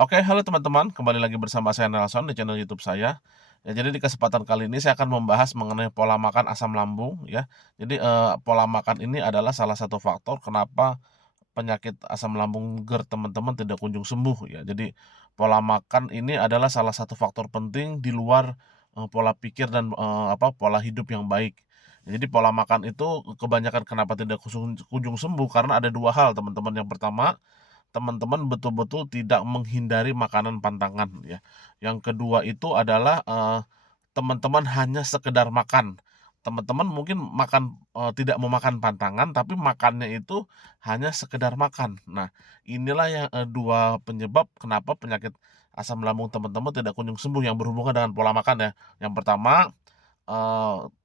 Oke, halo teman-teman, kembali lagi bersama saya Nelson di channel YouTube saya. Ya, jadi di kesempatan kali ini saya akan membahas mengenai pola makan asam lambung ya. Jadi pola makan ini adalah salah satu faktor kenapa penyakit asam lambung GERD teman-teman tidak kunjung sembuh ya. Jadi pola makan ini adalah salah satu faktor penting di luar pola pikir dan pola hidup yang baik. Jadi pola makan itu kebanyakan kenapa tidak kunjung sembuh karena ada dua hal teman-teman. Yang pertama, teman-teman betul-betul tidak menghindari makanan pantangan ya. Yang kedua itu adalah, teman-teman hanya sekedar makan. Teman-teman mungkin makan, tidak memakan pantangan, tapi makannya itu hanya sekedar makan. Nah, inilah yang, 2 penyebab kenapa penyakit asam lambung teman-teman tidak kunjung sembuh yang berhubungan dengan pola makan ya. Yang pertama,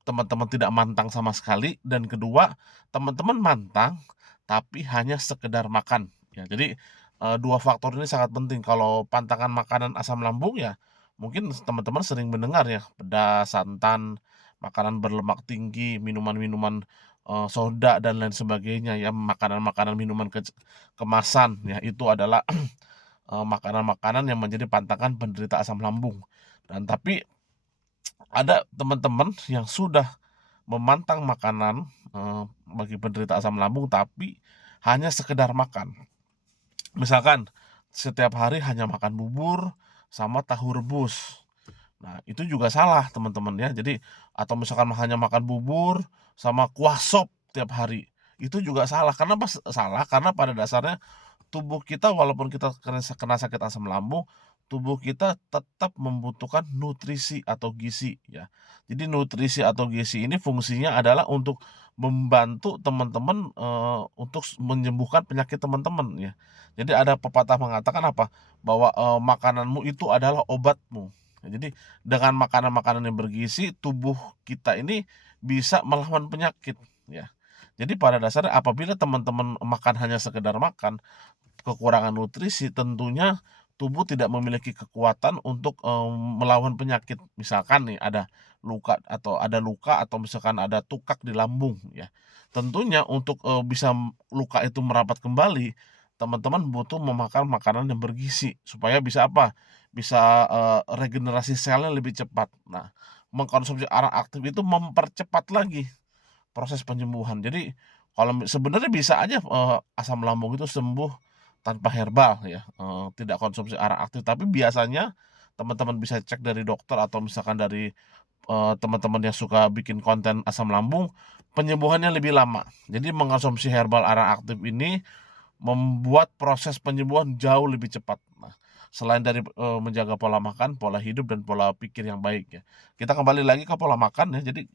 teman-teman tidak mantang sama sekali, dan kedua, teman-teman mantang, tapi hanya sekedar makan, ya. Jadi, 2 faktor ini sangat penting. Kalau pantangan makanan asam lambung ya, mungkin teman-teman sering mendengar ya, pedas, santan, makanan berlemak tinggi, minuman-minuman, soda dan lain sebagainya ya, makanan-makanan, minuman kemasan ya, itu adalah, makanan-makanan yang menjadi pantangan penderita asam lambung. Dan tapi ada teman-teman yang sudah memantang makanan, bagi penderita asam lambung, tapi hanya sekedar makan. Misalkan setiap hari hanya makan bubur sama tahu rebus. Nah, itu juga salah teman-teman ya. Jadi atau misalkan hanya makan bubur sama kuah sop tiap hari, itu juga salah. Kenapa salah? Karena pada dasarnya tubuh kita walaupun kita kena sakit asam lambung, tubuh kita tetap membutuhkan nutrisi atau gizi ya. Jadi nutrisi atau gizi ini fungsinya adalah untuk membantu teman-teman, untuk menyembuhkan penyakit teman-teman ya. Jadi ada pepatah mengatakan apa? Bahwa, makananmu itu adalah obatmu. Jadi dengan makanan-makanan yang bergizi, tubuh kita ini bisa melawan penyakit ya. Jadi pada dasarnya apabila teman-teman makan hanya sekedar makan, kekurangan nutrisi, tentunya tubuh tidak memiliki kekuatan untuk, melawan penyakit. Misalkan nih ada luka atau misalkan ada tukak di lambung ya. Tentunya untuk, bisa luka itu merapat kembali, teman-teman butuh memakan makanan yang bergizi supaya bisa apa, bisa, regenerasi selnya lebih cepat. Nah, mengkonsumsi arang aktif itu mempercepat lagi proses penyembuhan. Jadi, kalau sebenarnya bisa aja, asam lambung itu sembuh tanpa herbal ya, tidak konsumsi arang aktif, tapi biasanya teman-teman bisa cek dari dokter atau misalkan dari, teman-teman yang suka bikin konten asam lambung, penyembuhannya lebih lama. Jadi mengkonsumsi herbal arang aktif ini membuat proses penyembuhan jauh lebih cepat. Nah, selain dari, menjaga pola makan, pola hidup, dan pola pikir yang baik ya. Kita kembali lagi ke pola makan ya. Jadi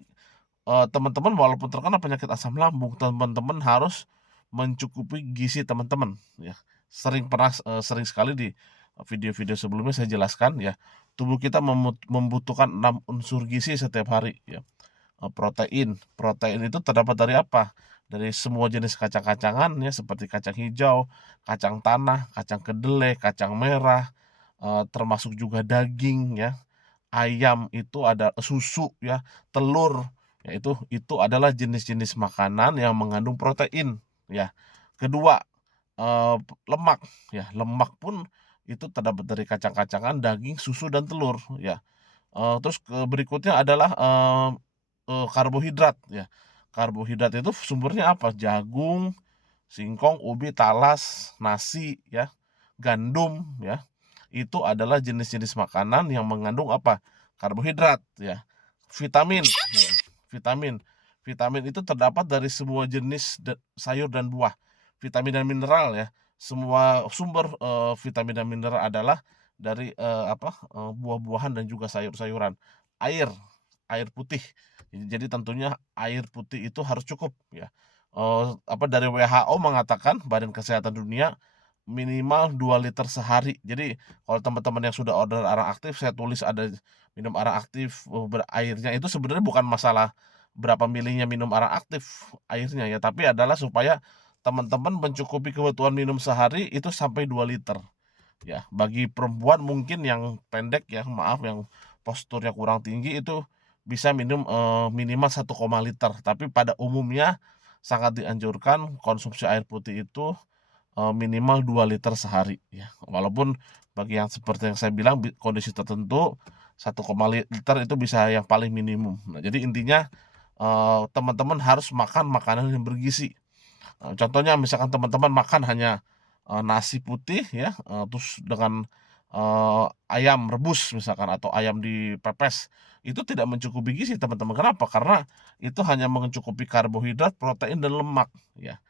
teman-teman walaupun terkena penyakit asam lambung, teman-teman harus mencukupi gizi teman-teman, ya. Sering sekali di video-video sebelumnya saya jelaskan ya, tubuh kita membutuhkan 6 unsur gizi setiap hari ya. Protein itu terdapat dari apa? Dari semua jenis kacang-kacangan ya, seperti kacang hijau, kacang tanah, kacang kedelai, kacang merah, termasuk juga daging ya, ayam itu ada susu ya, telur, ya itu adalah jenis-jenis makanan yang mengandung protein ya. Kedua, lemak ya, lemak pun itu terdapat dari kacang-kacangan, daging, susu, dan telur ya. Terus berikutnya adalah, karbohidrat ya. Karbohidrat itu sumbernya apa? Jagung, singkong, ubi, talas, nasi ya, gandum ya. Itu adalah jenis-jenis makanan yang mengandung apa? Karbohidrat ya. Vitamin ya, vitamin. Vitamin itu terdapat dari semua jenis sayur dan buah. Vitamin dan mineral ya, semua sumber, vitamin dan mineral adalah dari, buah-buahan dan juga sayur-sayuran. Air, air putih. Jadi tentunya air putih itu harus cukup ya, dari WHO mengatakan, Badan Kesehatan Dunia, minimal 2 liter sehari. Jadi, kalau teman-teman yang sudah order arang aktif, saya tulis ada minum arang aktif, airnya itu sebenarnya bukan masalah berapa milihnya minum arang aktif airnya ya, tapi adalah supaya teman-teman mencukupi kebutuhan minum sehari itu sampai 2 liter, ya. Bagi perempuan mungkin yang pendek ya, maaf, yang posturnya kurang tinggi itu bisa minum, minimal 1 liter, tapi pada umumnya sangat dianjurkan konsumsi air putih itu minimal 2 liter sehari ya. Walaupun bagi yang seperti yang saya bilang kondisi tertentu 1,5 liter itu bisa yang paling minimum. Nah, jadi intinya, teman-teman harus makan makanan yang bergizi. Contohnya misalkan teman-teman makan hanya, nasi putih ya, terus dengan, ayam rebus misalkan atau ayam dipepes, itu tidak mencukupi gizi teman-teman. Kenapa? Karena itu hanya mencukupi karbohidrat, protein, dan lemak ya.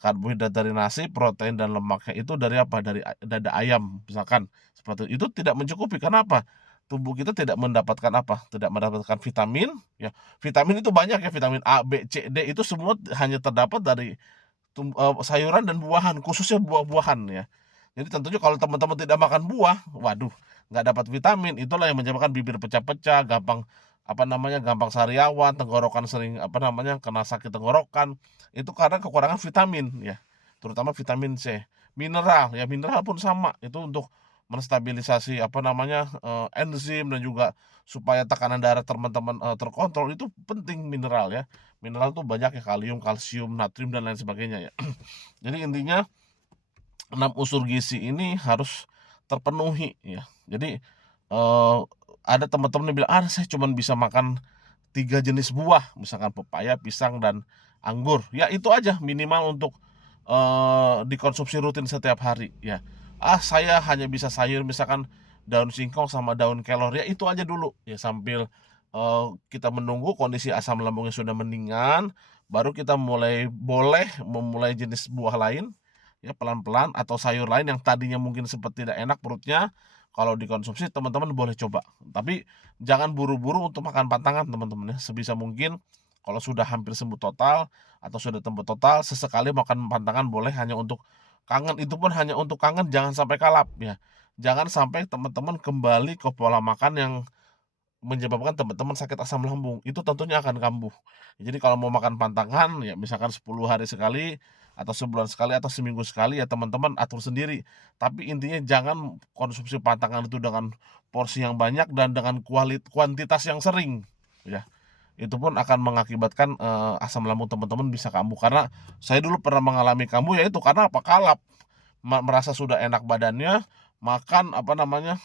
Karbohidrat dari nasi, protein dan lemaknya itu dari apa? Dari dada ayam misalkan, seperti itu tidak mencukupi. Kenapa? Tubuh kita tidak mendapatkan apa? Tidak mendapatkan vitamin ya. Vitamin itu banyak ya, vitamin A, B, C, D itu semua hanya terdapat dari sayuran dan buahan, khususnya buah-buahan ya. Jadi tentunya kalau teman-teman tidak makan buah, waduh, nggak dapat vitamin, itulah yang menyebabkan bibir pecah-pecah, gampang, apa namanya, gampang sariawan, tenggorokan sering, apa namanya, kena sakit tenggorokan, itu karena kekurangan vitamin ya, terutama vitamin C. Mineral, ya mineral pun sama, itu untuk menstabilisasi, apa namanya, enzim dan juga supaya tekanan darah teman-teman, terkontrol, itu penting mineral ya. Mineral tuh banyak ya, kalium, kalsium, natrium, dan lain sebagainya ya. Jadi intinya 6 unsur gizi ini harus terpenuhi ya. Jadi, eee, ada teman-teman yang bilang, "Ah, saya cuman bisa makan 3 jenis buah," misalkan pepaya, pisang, dan anggur. Ya itu aja minimal untuk, dikonsumsi rutin setiap hari ya. "Ah, saya hanya bisa sayur," misalkan daun singkong sama daun kelor, ya itu aja dulu ya sambil, kita menunggu kondisi asam lambungnya sudah mendingan, baru kita boleh memulai jenis buah lain ya pelan-pelan atau sayur lain yang tadinya mungkin sempat tidak enak perutnya, kalau dikonsumsi teman-teman boleh coba. Tapi jangan buru-buru untuk makan pantangan teman-teman ya, sebisa mungkin kalau sudah hampir sembuh total atau sudah sembuh total, sesekali makan pantangan boleh hanya untuk kangen, itu pun hanya untuk kangen jangan sampai kalap ya. Jangan sampai teman-teman kembali ke pola makan yang menyebabkan teman-teman sakit asam lambung, itu tentunya akan kambuh. Jadi kalau mau makan pantangan, ya misalkan 10 hari sekali, atau sebulan sekali, atau seminggu sekali, ya teman-teman atur sendiri. Tapi intinya jangan konsumsi pantangan itu dengan porsi yang banyak dan dengan kuantitas yang sering, ya. Itu pun akan mengakibatkan, asam lambung teman-teman bisa kambuh. Karena saya dulu pernah mengalami kambuh, ya itu karena apa? Kalap. Merasa sudah enak badannya, makan, apa namanya,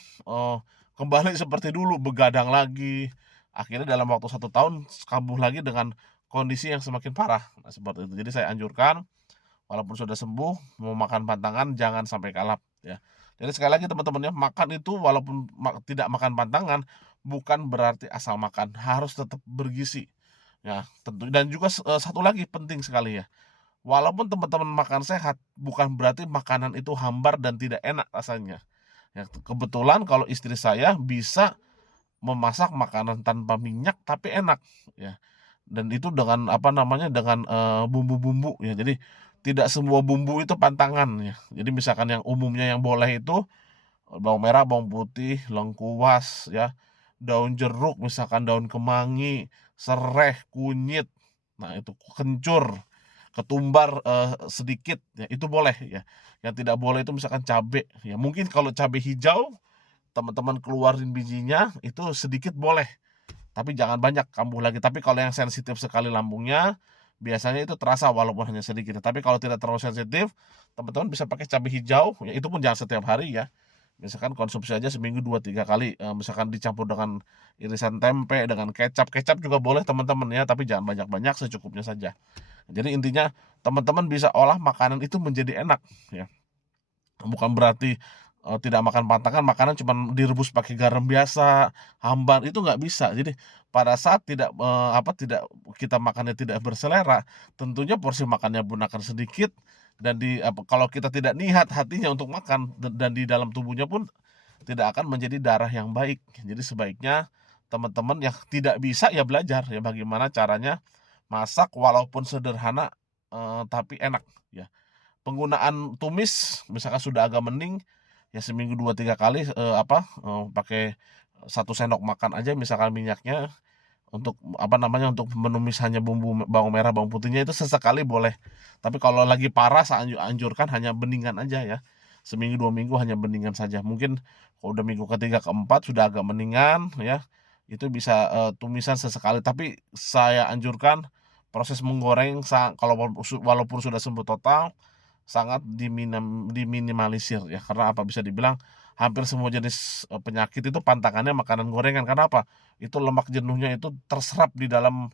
kembali seperti dulu, begadang lagi, akhirnya dalam waktu 1 tahun kambuh lagi dengan kondisi yang semakin parah. Nah, seperti itu. Jadi saya anjurkan, walaupun sudah sembuh, mau makan pantangan jangan sampai kalap, ya. Jadi sekali lagi teman-teman ya, makan itu walaupun tidak makan pantangan, bukan berarti asal makan, harus tetap bergizi, ya, tentu. Dan juga satu lagi penting sekali ya, walaupun teman-teman makan sehat, bukan berarti makanan itu hambar dan tidak enak rasanya. Ya, kebetulan kalau istri saya bisa memasak makanan tanpa minyak tapi enak, ya. Dan itu dengan apa namanya, dengan, bumbu-bumbu ya. Jadi tidak semua bumbu itu pantangan ya. Jadi misalkan yang umumnya yang boleh itu bawang merah, bawang putih, lengkuas ya, daun jeruk, misalkan daun kemangi, sereh, kunyit, nah itu kencur, ketumbar, sedikit ya, itu boleh ya. Yang tidak boleh itu misalkan cabe ya, mungkin kalau cabe hijau teman-teman keluarin bijinya itu sedikit boleh, tapi jangan banyak, kambuh lagi. Tapi kalau yang sensitif sekali lambungnya, biasanya itu terasa walaupun hanya sedikit. Tapi kalau tidak terlalu sensitif, teman-teman bisa pakai cabai hijau, ya itu pun jangan setiap hari ya. Misalkan konsumsi aja seminggu 2 3 kali, misalkan dicampur dengan irisan tempe, dengan kecap. Kecap juga boleh teman-teman ya, tapi jangan banyak-banyak, secukupnya saja. Jadi intinya teman-teman bisa olah makanan itu menjadi enak ya. Bukan berarti, tidak makan pantangan, makanan cuman direbus pakai garam biasa, hambar, itu nggak bisa. Jadi pada saat tidak kita makannya tidak berselera, tentunya porsi makannya pun akan sedikit dan kalau kita tidak niat hatinya untuk makan dan di dalam tubuhnya pun tidak akan menjadi darah yang baik. Jadi sebaiknya teman-teman yang tidak bisa ya belajar ya bagaimana caranya masak walaupun sederhana, tapi enak ya. Penggunaan tumis misalkan sudah agak mending, ya seminggu 2 3 kali, pakai 1 sendok makan aja misalkan minyaknya untuk, apa namanya, untuk menumis hanya bumbu bawang merah, bawang putihnya itu sesekali boleh. Tapi kalau lagi parah saya anjurkan hanya beningan aja ya. Seminggu 2 minggu hanya beningan saja. Mungkin kalau udah minggu ketiga keempat sudah agak mendingan ya, itu bisa, tumisan sesekali. Tapi saya anjurkan proses menggoreng kalau walaupun sudah sembuh total, sangat diminimalisir ya, karena apa, bisa dibilang hampir semua jenis, penyakit itu pantangannya makanan gorengan. Karena apa? Itu lemak jenuhnya itu terserap di dalam,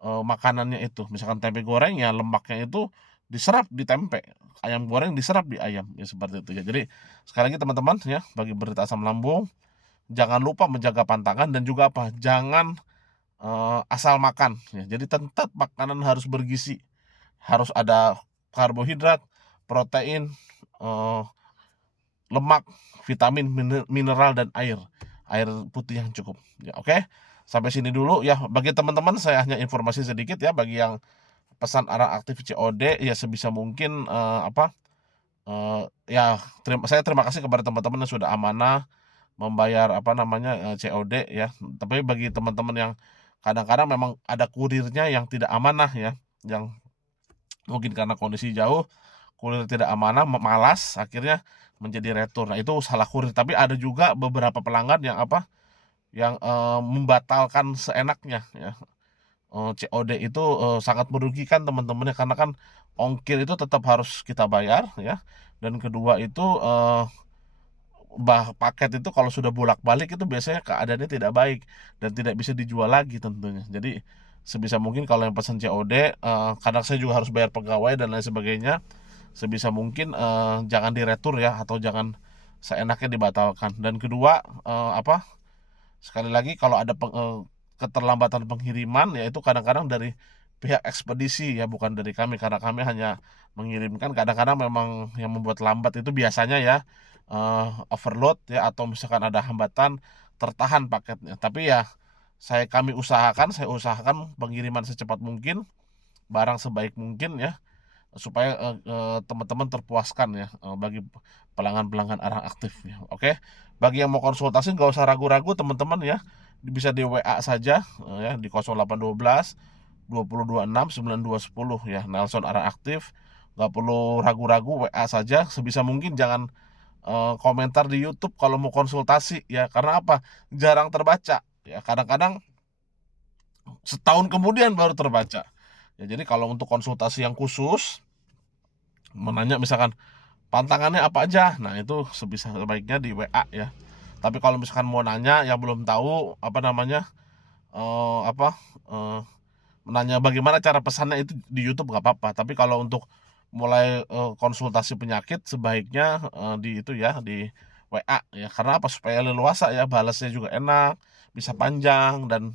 makanannya itu. Misalkan tempe goreng ya lemaknya itu diserap di tempe, ayam goreng diserap di ayam, ya seperti itu ya. Jadi sekali lagi teman-teman ya, bagi penderita asam lambung, jangan lupa menjaga pantangan dan juga apa, jangan, asal makan ya. Jadi tetap makanan harus bergizi, harus ada karbohidrat, protein, eee, lemak, vitamin, mineral, dan air putih yang cukup ya, oke. Sampai sini dulu ya, bagi teman-teman saya hanya informasi sedikit ya, bagi yang pesan arang aktif COD ya sebisa mungkin, ya saya terima kasih kepada teman-teman yang sudah amanah membayar COD ya. Tapi bagi teman-teman yang kadang-kadang memang ada kurirnya yang tidak amanah ya, yang mungkin karena kondisi jauh, kurir tidak amanah, malas, akhirnya menjadi retur. Nah, itu salah kurir. Tapi ada juga beberapa pelanggan yang membatalkan seenaknya ya. COD itu, sangat merugikan teman-teman ya, karena kan ongkir itu tetap harus kita bayar ya, dan kedua itu, paket itu kalau sudah bolak-balik itu biasanya keadaannya tidak baik dan tidak bisa dijual lagi tentunya. Jadi sebisa mungkin kalau yang pesan COD, kadang saya juga harus bayar pegawai dan lain sebagainya, sebisa mungkin, jangan diretur ya, atau jangan seenaknya dibatalkan. Dan kedua, sekali lagi kalau ada keterlambatan pengiriman, ya itu kadang-kadang dari pihak ekspedisi ya, bukan dari kami, karena kami hanya mengirimkan. Kadang-kadang memang yang membuat lambat itu biasanya ya, overload ya, atau misalkan ada hambatan, tertahan paketnya. Tapi ya saya usahakan pengiriman secepat mungkin, barang sebaik mungkin ya, supaya, teman-teman terpuaskan ya, bagi pelanggan-pelanggan arang aktif ya, oke. Bagi yang mau konsultasi nggak usah ragu-ragu teman-teman ya, bisa di WA saja, ya di 0812 2026 9210 ya, Nelson Arang Aktif. Nggak perlu ragu-ragu, WA saja. Sebisa mungkin jangan, komentar di YouTube kalau mau konsultasi ya, karena apa, jarang terbaca ya, kadang-kadang setahun kemudian baru terbaca ya. Jadi kalau untuk konsultasi yang khusus, menanya misalkan pantangannya apa aja, nah itu sebisa sebaiknya di WA ya. Tapi kalau misalkan mau nanya yang belum tahu eee, apa, eee, menanya bagaimana cara pesannya, itu di YouTube nggak apa-apa. Tapi kalau untuk mulai, konsultasi penyakit sebaiknya, di itu ya, di WA ya. Karena apa, supaya leluasa ya, balasnya juga enak, bisa panjang, dan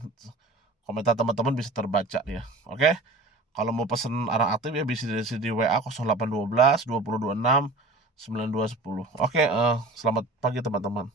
komentar teman-teman bisa terbaca ya, oke. Kalau mau pesen arang aktif ya bisa di WA 0812 2026 9210. Oke, selamat pagi teman-teman.